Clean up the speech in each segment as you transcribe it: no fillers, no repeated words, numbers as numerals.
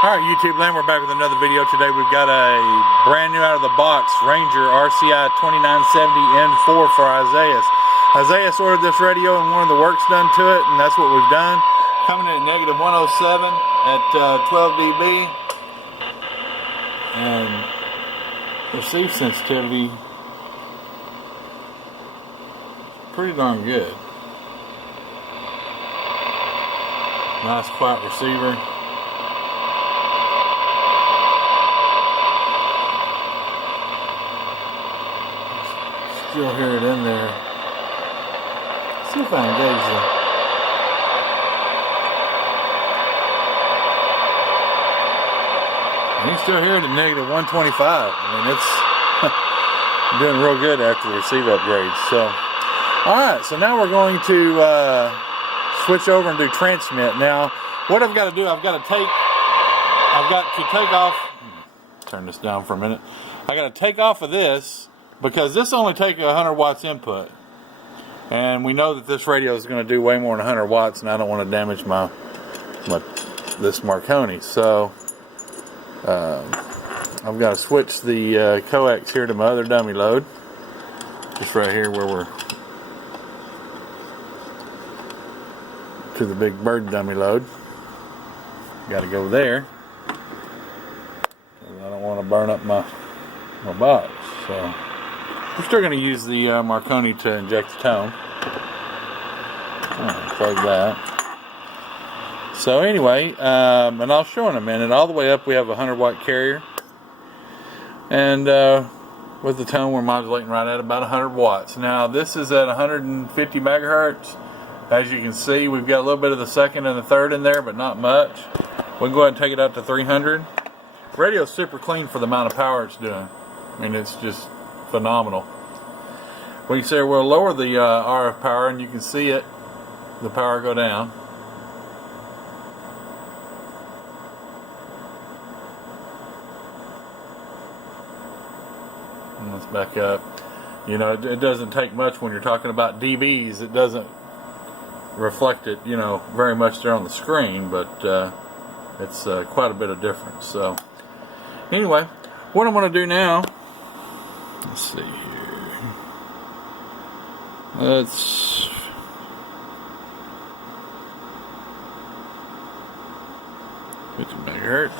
Alright, YouTube land, we're back with another video. Today we've got a brand new out of the box Ranger RCI 2970 N4 for Isaias. Isaias ordered this radio and wanted the work's done to it, and that's what we've done. Coming in at negative 107 at 12 dB. And receive sensitivity, pretty darn good. Nice quiet receiver. Still hear it in there. See if I engage it. You can still hear it at negative 125. I mean, it's doing real good after the receive upgrade. So, alright, so now we're going to switch over and do transmit. Now, what I've got to do, I've got to take off, turn this down for a minute. I got to take off of this, because this only takes 100 watts input, and we know that this radio is going to do way more than 100 watts, and I don't want to damage this Marconi. So I've got to switch the coax here to my other dummy load, just right here where we're to the big bird dummy load. Got to go there. I don't want to burn up my box. So we're still going to use the Marconi to inject the tone. Plug that. So anyway, and I'll show in a minute. All the way up we have a 100 watt carrier. And with the tone we're modulating right at about 100 watts. Now this is at 150 megahertz. As you can see, we've got a little bit of the second and the third in there, but not much. We can go ahead and take it up to 300. Radio's super clean for the amount of power it's doing. I mean, it's just phenomenal. We can say we'll lower the RF power, and you can see it, the power go down. And let's back up. You know, it doesn't take much when you're talking about dBs. It doesn't reflect it, you know, very much there on the screen, but it's quite a bit of difference. So anyway, what I'm going to do now, let's see here. Let's 50 megahertz.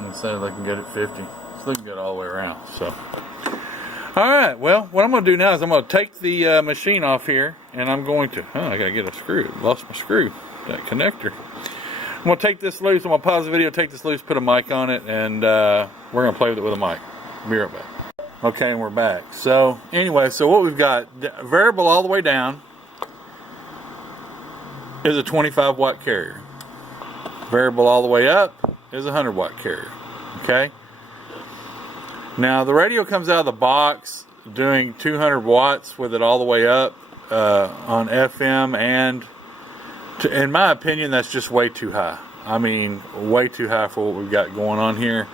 Let's say I can get it 50. It's looking good all the way around. So, all right. Well, what I'm going to do now is I'm going to take the machine off here, and I'm going to. Oh, I got to get a screw. Lost my screw. That connector. I'm going to take this loose. I'm going to pause the video, take this loose, put a mic on it, and we're going to play with it with a mic. Be right back. Okay, and we're back. So, anyway, so what we've got, variable all the way down is a 25 watt carrier. Variable all the way up is a 100 watt carrier. Okay? Now, the radio comes out of the box doing 200 watts with it all the way up on FM, and in my opinion, that's just way too high. I mean, way too high for what we've got going on here.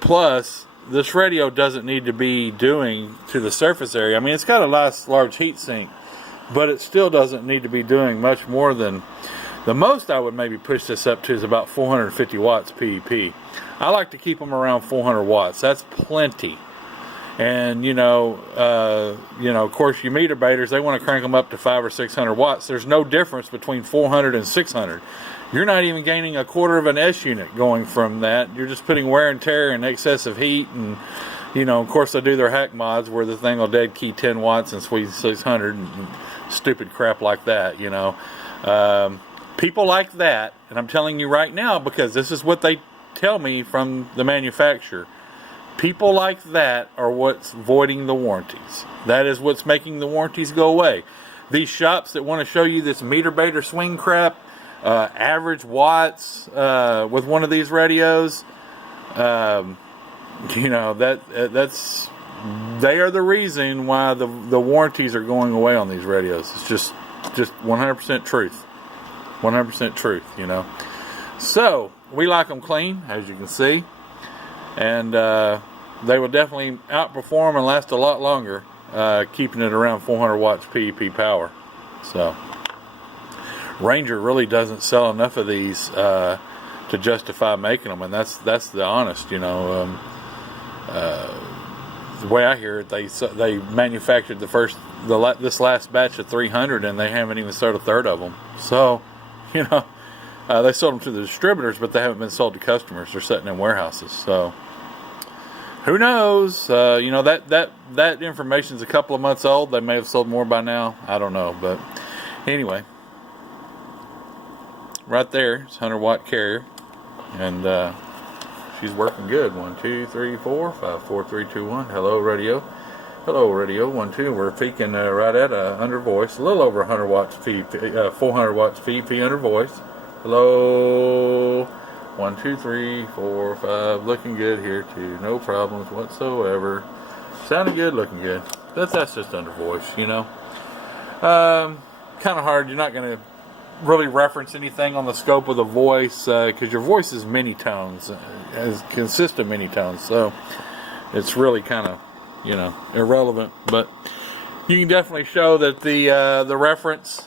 Plus, this radio doesn't need to be doing to the surface area. I mean, it's got a nice large heat sink, but it still doesn't need to be doing much more than the most I would maybe push this up to is about 450 watts PEP. I like to keep them around 400 watts. That's plenty. And you know, of course, your meter baiters, they want to crank them up to 500 or 600 watts. There's no difference between 400 and 600. You're not even gaining a quarter of an S unit going from that. You're just putting wear and tear and excessive heat, and you know, of course, they do their hack mods where the thing will dead key 10 watts and squeeze 600 and stupid crap like that. You know, people like that, and I'm telling you right now because this is what they tell me from the manufacturer. People like that are what's voiding the warranties. That is what's making the warranties go away. These shops that want to show you this meter baiter swing crap, average watts with one of these radios, you know, that's they are the reason why the warranties are going away on these radios. It's just 100% truth. 100% truth, you know. So, we like them clean, as you can see. And they will definitely outperform and last a lot longer, keeping it around 400 watts PEP power. So, Ranger really doesn't sell enough of these to justify making them, and that's the honest, the way I hear it, they manufactured this last batch of 300, and they haven't even sold a third of them. So, they sold them to the distributors, but they haven't been sold to customers. They're sitting in warehouses. So, who knows? That information's a couple of months old. They may have sold more by now. I don't know, but anyway, right there, it's 100-watt carrier, and she's working good. 1, 2, 3, 4, 5, 4, 3, 2, 1. Hello, radio. Hello, radio. 1, 2. We're peaking right at 100 voice, a little over 100 watts feed, 400 watts feed, 100 voice. Hello. 1, 2, 3, 4, 5. Looking good here too. No problems whatsoever. Sounding good, looking good. That's just under voice, Kind of hard. You're not going to really reference anything on the scope of the voice because your voice is mini tones, consists of mini tones. So it's really kind of, irrelevant. But you can definitely show that the reference,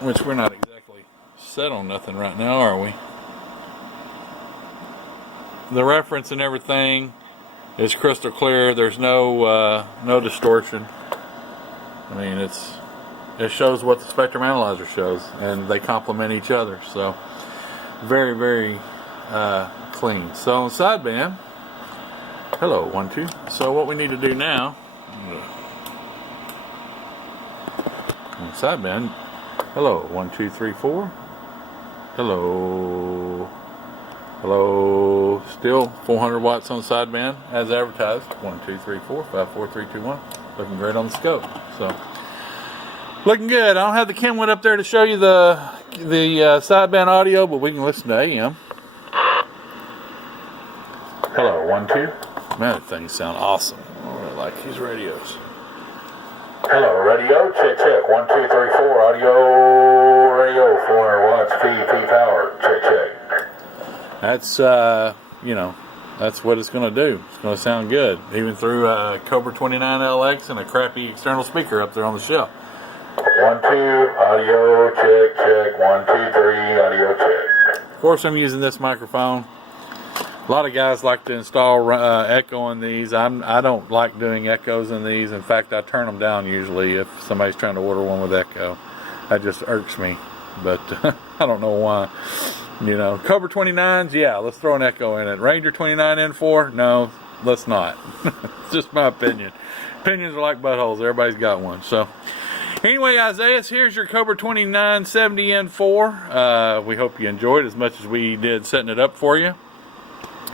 which we're not exactly set on nothing right now, are we? The reference and everything is crystal clear. There's no distortion. I mean, it shows what the spectrum analyzer shows, and they complement each other. So very, very clean. So on sideband, hello, 1, 2. So what we need to do now on sideband, hello, 1, 2, 3, 4. Hello. Hello. Still 400 watts on sideband as advertised. 1, 2, 3, 4, 5, 4, 3, 2, 1. Looking great on the scope. So looking good. I don't have the Kenwood up there to show you the sideband audio, but we can listen to AM. Hello, 1, 2. Man, things sound awesome. I really like these radios. Hello, radio. Check, check. 1, 2, 3, 4. Audio, radio. 400 watts. P power. Check, check. That's that's what it's going to do. It's going to sound good, even through a Cobra 29LX and a crappy external speaker up there on the shelf. 1, 2. Audio. Check, check. 1, 2, 3. Audio check. Of course, I'm using this microphone. A lot of guys like to install echo on these. I don't like doing echoes in these. In fact, I turn them down usually if somebody's trying to order one with echo. That just irks me. But I don't know why. Cobra 29s, yeah, let's throw an echo in it. Ranger 29N4, no, let's not. It's just my opinion. Opinions are like buttholes. Everybody's got one. So anyway, Isaias, here's your Cobra 2970N4. We hope you enjoyed as much as we did setting it up for you.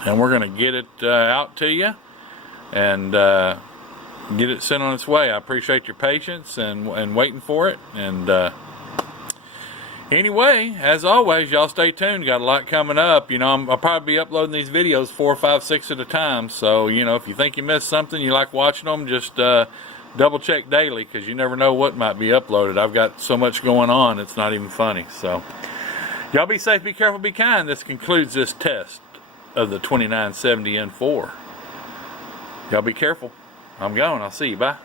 And we're going to get it out to you and get it sent on its way. I appreciate your patience and waiting for it. And anyway, as always, y'all stay tuned. Got a lot coming up. I'll probably be uploading these videos 4, 5, 6 at a time. So, if you think you missed something, you like watching them, just double check daily because you never know what might be uploaded. I've got so much going on, it's not even funny. So, y'all be safe, be careful, be kind. This concludes this test of the 2970N4. Y'all be careful. I'm going. I'll see you. Bye.